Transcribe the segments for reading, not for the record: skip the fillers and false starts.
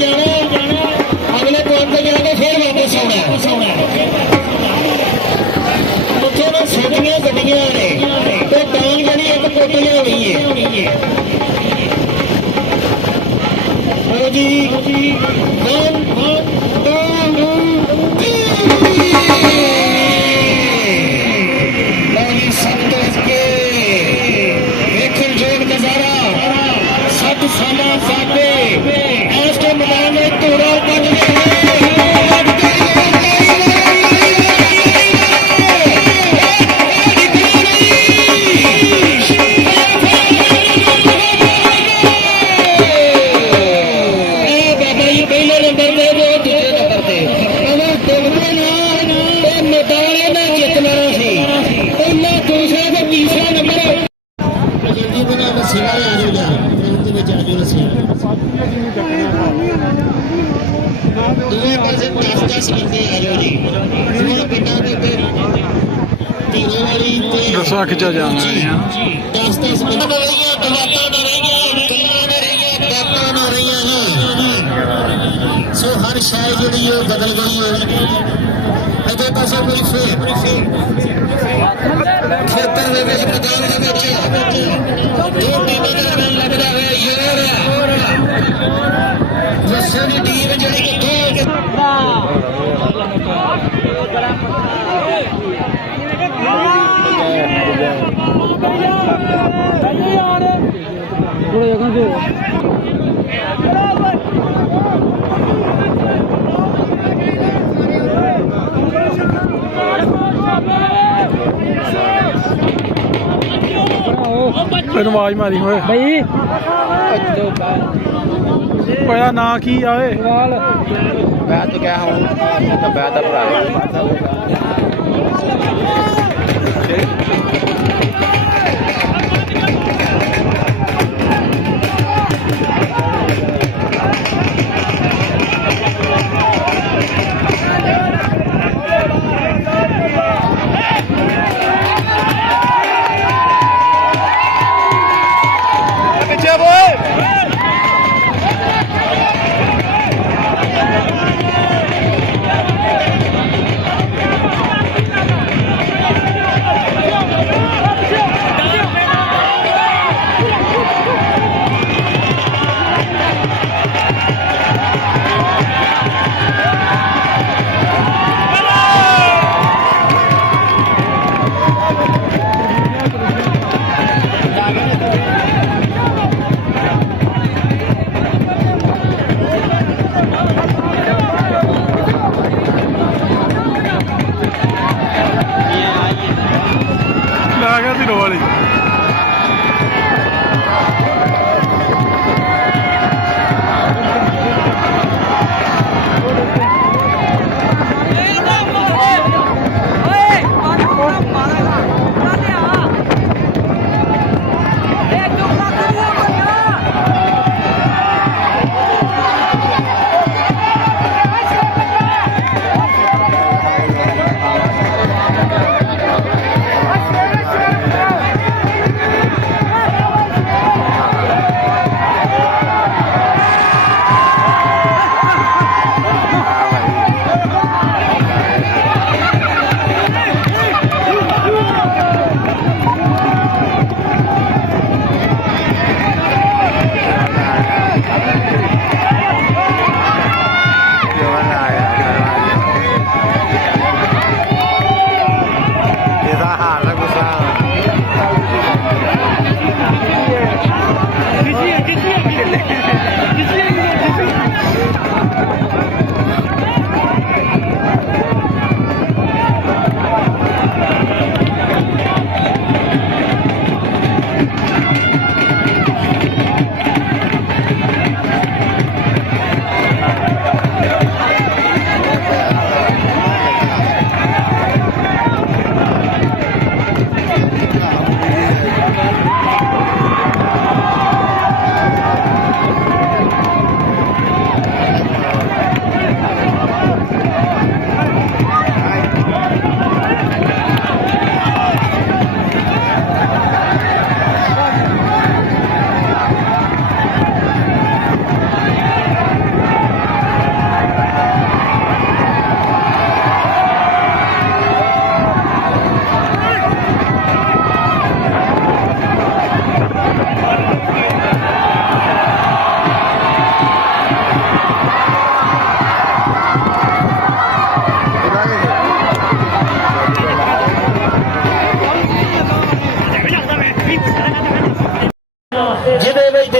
जाना अगले पॉइंट पर जाके फिर वापस आना उत्थे ना छोटियां गड्डियां ने तो टांग जानी एक कोटियां हुई है जी दसा खिंचा जाना सो हर शय जी बदल गई है अगे पासे कोई खेतर मैदान लगता है जस्से की टीम जी तेन आवाज मारी होए भाई ओया ना की आए मैं तो क्या हूँ मैं तो भरा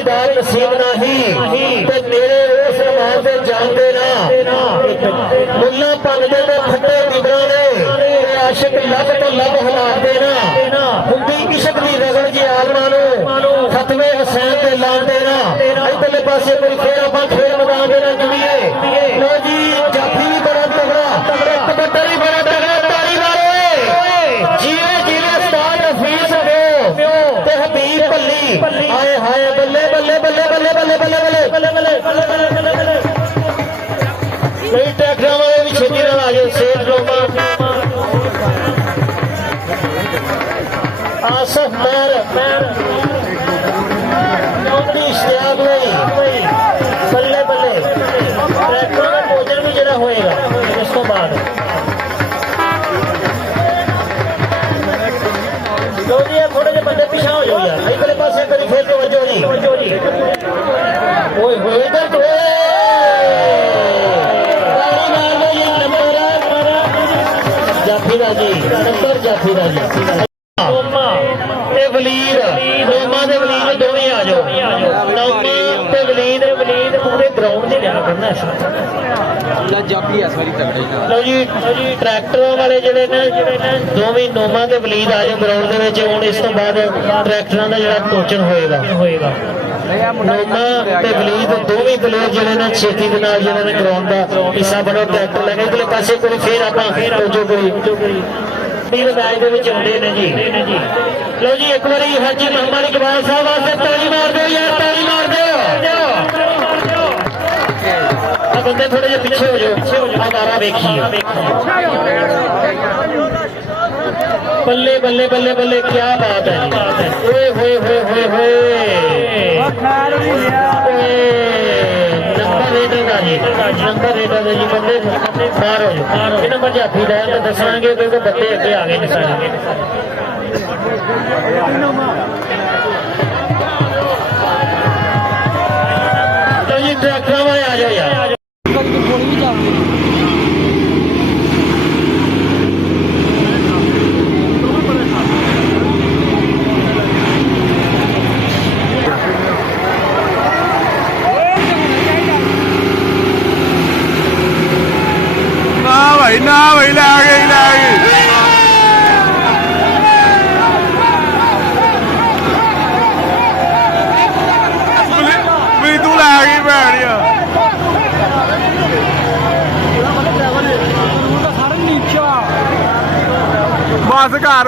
ਦੀਦਾਰ ਨਸੀਬ ਨਹੀਂ ਤੇ ਮੇਰੇ ਉਸ ਰਮਾਨ ਤੇ ਜਾਂਦੇ ਨਾ ਮੁੱਲਾ ਪੰਗਦੇ ਦੇ ਫੱਟੇ ਬਿਗਰਾਂ ਨੇ ਤੇ ਆਸ਼ਿਕ ਲੱਭ ਤੋਂ ਲੱਭ ਹਲਾਦੇ ਨਾ ਹੁੰਦੀ ਇਸ਼ਕ ਦੀ ਰਗੜ ਜੀ ਆਲਮਾਂ ਨੂੰ ਖਤਵੇ ਹਸੈਨ ਤੇ ਲਾਉਂਦੇ ਨਾ ਇਧਰਲੇ ਪਾਸੇ ਕੋਈ ਫੇਰ ਆਪਾਂ ਖੇਡ ਮੈਦਾਨ ਦੇ ਨਾਲ ਜੁੜੀਏ ਲੋ ਜੀ ਜਾਫੀ ਵੀ ਬੜਾ ਤਗੜਾ ਇੱਕ ਬੱਟਰ ਵੀ ਬੜਾ ਤਗੜਾ ਤਾੜੀ ਮਾਰੇ ਜੀਵੇ ਜੀਵੇ ਉਸਤਾਦ ਹਫੀਜ਼ ਹੋ ਤੇ ਹਬੀਬ ਭੱਲੀ ਆਏ ਹਾਏ ਬੱਲੇ ਬੱਲੇ ਬੱਲੇ ਬੱਲੇ ਬੱਲੇ ਬੱਲੇ ਬੱਲੇ ਬੱਲੇ ਬੱਲੇ ਕਈ ਟਰੈਕਟਰਾਂ ਵਾਲੇ ਵੀ ਛੇਤੀ ਨਾਲ ਆ ਜਾਓ ਸੇਠ ਲੋਕਾਂ ਆਸਫ ਮੈਰ ਚੌਧਰੀ ਇਸ਼ਤਿਆਕ ਲਈ ਬੱਲੇ ਬੱਲੇ ਟਰੈਕਟਰਾਂ ਦਾ ਭੋਜਨ ਵੀ ਜਿਹੜਾ ਹੋਏਗਾ ਇਸ ਤੋਂ ਬਾਅਦ ਲੋ ਜੀ ਇਹ ਥੋੜੇ ਜਿਹੇ ਬੰਦੇ ਪਿਛਾ ਹੋ ਜਾਓ ਯਾਰ ਇਧਰਲੇ ਪਾਸੇ ਕਦੀ ਫੇਰ ਤਵੱਜੋ ਜੀ ਓਏ ਹੋਏ ਇਧਰ ਤੋਂ ਜਾਫੀ ਦਾ ਜੀ ਨੰਬਰ ਜਾਫੀ ਦਾ ਜੀ ਨੋਮਾ ਤੇ ਵਲੀਦ ਨੋਮਾ ਤੇ ਵਲੀਦ ਦੋਵੇਂ ਆ ਜਾਓ ਨੋਮਾ ਤੇ ਵਲੀਦ ਪੂਰੇ ਗਰਾਊਂਡ 'ਚ ਲਿਆ ਕਰਨਾ ਲਾ ਜਾਪੀ ਇਸ ਵਾਰੀ ਤਗੜੇ ਨਾਲ ਲਓ ਜੀ ਟਰੈਕਟਰਾਂ ਵਾਲੇ ਜਿਹੜੇ ਨੇ ਦੋਵੇਂ ਨੋਮਾ ਤੇ ਵਲੀਦ ਆ ਜਾਓ ਗਰਾਊਂਡ ਦੇ ਵਿੱਚ ਹੁਣ ਇਸ ਤੋਂ ਬਾਅਦ ਟਰੈਕਟਰਾਂ ਦਾ ਜਿਹੜਾ ਟੋਚਨ ਹੋਏਗਾ ਨੋਮਾ ਤੇ ਵਲੀਦ ਦੋਵੇਂ ਪਲੇਅਰ ਜਿਹੜੇ ਨੇ ਛੇਤੀ ਦੇ ਨਾਲ ਜਿਹੜੇ ਨੇ ਗਰਾਊਂਡ ਦਾ ਹਿੱਸਾ ਬਣੋ ਟਰੈਕਟਰ ਲੈ ਕੇ ਇਧਰਲੇ ਪਾਸੇ ਕੋਈ ਫੇਰ ਆਪਾਂ ਟੋਚੋ ਕੋਈ तीन मैच के ਵਿੱਚ ਆਉਂਦੇ ਨੇ ਜੀ ਲਓ ਜੀ ਇੱਕ ਵਾਰੀ ਹਾਜੀ ਮੁਹੰਮਦ ਇਕਬਾਲ ਸਾਹਿਬ ਵਾਸਤੇ ਤਾਲੀ ਮਾਰ ਦਿਓ ਯਾਰ ਤਾਲੀ ਮਾਰ ਦਿਓ ਆ ਬੰਦੇ ਥੋੜੇ ਜਿਹਾ ਪਿੱਛੇ ਹੋ ਜਾਓ ਆ ਮਾਰਾ ਵੇਖੀਏ ਬੱਲੇ ਬੱਲੇ ਬੱਲੇ ਬੱਲੇ ਕੀ ਬਾਤ ਹੈ ਜੀ ਓਏ ਹੋਏ ਹੋਏ ਹੋਏ ਹੋਏ ਨੰਬਰ ਰੇਡਰ ਦਾ ਜੀ ਬੰਦੇ ਬਾਹਰ ਹੋ ਜਾਓ ਇਹ ਨੰਬਰ ਜਾਫੀ ਦਾ ਤਾਂ ਦੱਸਾਂਗੇ ਕਿਉਂਕਿ ਬੱਤੇ ਅੱਗੇ ਆ ਗਏ ਨੇ ਸਾਡੇ ਲਓ ਜੀ ਟਰੈਕਟਰਾਂ ਵਾਲੇ ਆ ਜਾਓ ਯਾਰ ਨਾ ਭਾਈ ਲੈ ਗਈ ਵੀ ਤੂੰ ਲੈ ਗਈ ਭੈਣ ਯਾਰ ਬਸ ਕਰ